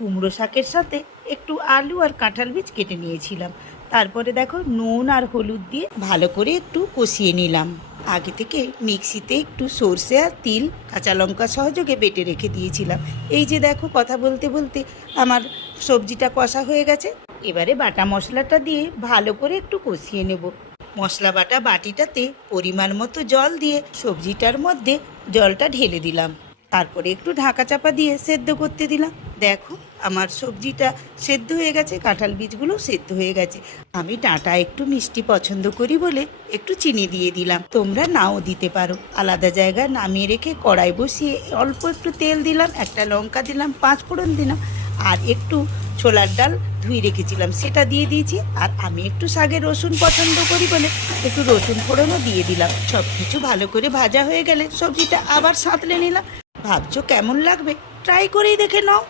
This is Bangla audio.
কুমড়ো শাকের সাথে একটু আলু আর কাঁঠাল বীজ কেটে নিয়েছিলাম। তারপরে দেখো নুন আর হলুদ দিয়ে ভালো করে একটু কষিয়ে নিলাম। আগে থেকে মিক্সিতে একটু সর্ষে আর তিল কাঁচা লঙ্কা সহযোগে বেটে রেখে দিয়েছিলাম। এই যে দেখো কথা বলতে বলতে আমার সবজিটা কষা হয়ে গেছে। এবারে বাটা মশলাটা দিয়ে ভালো করে একটু কষিয়ে নেব। মশলা বাটা বাটিটাতে পরিমাণ মতো জল দিয়ে সবজিটার মধ্যে জলটা ঢেলে দিলাম। তারপরে একটু ঢাকা চাপা দিয়ে সেদ্ধ করতে দিলাম। দেখো আমার সবজিটা সেদ্ধ হয়ে গেছে, কাঁঠাল বীজগুলো সেদ্ধ হয়ে গেছে। আমি ডাঁটা একটু মিষ্টি পছন্দ করি বলে একটু চিনি দিয়ে দিলাম, তোমরা নাও দিতে পারো। আলাদা জায়গায় নামিয়ে রেখে কড়াই বসিয়ে অল্প একটু তেল দিলাম, একটা লঙ্কা দিলাম, 5 ফোড়ন দিলাম, আর একটু ছোলার ডাল ধুয়ে রেখেছিলাম সেটা দিয়ে দিয়েছি। আর আমি একটু শাকে রসুন পছন্দ করি বলে একটু রসুন ফোড়নও দিয়ে দিলাম। সব কিছু ভালো করে ভাজা হয়ে গেলে সবজিটা আবার সাঁতলে নিলাম। ভাবছো কেমন লাগবে? ট্রাই করেই দেখে নাও।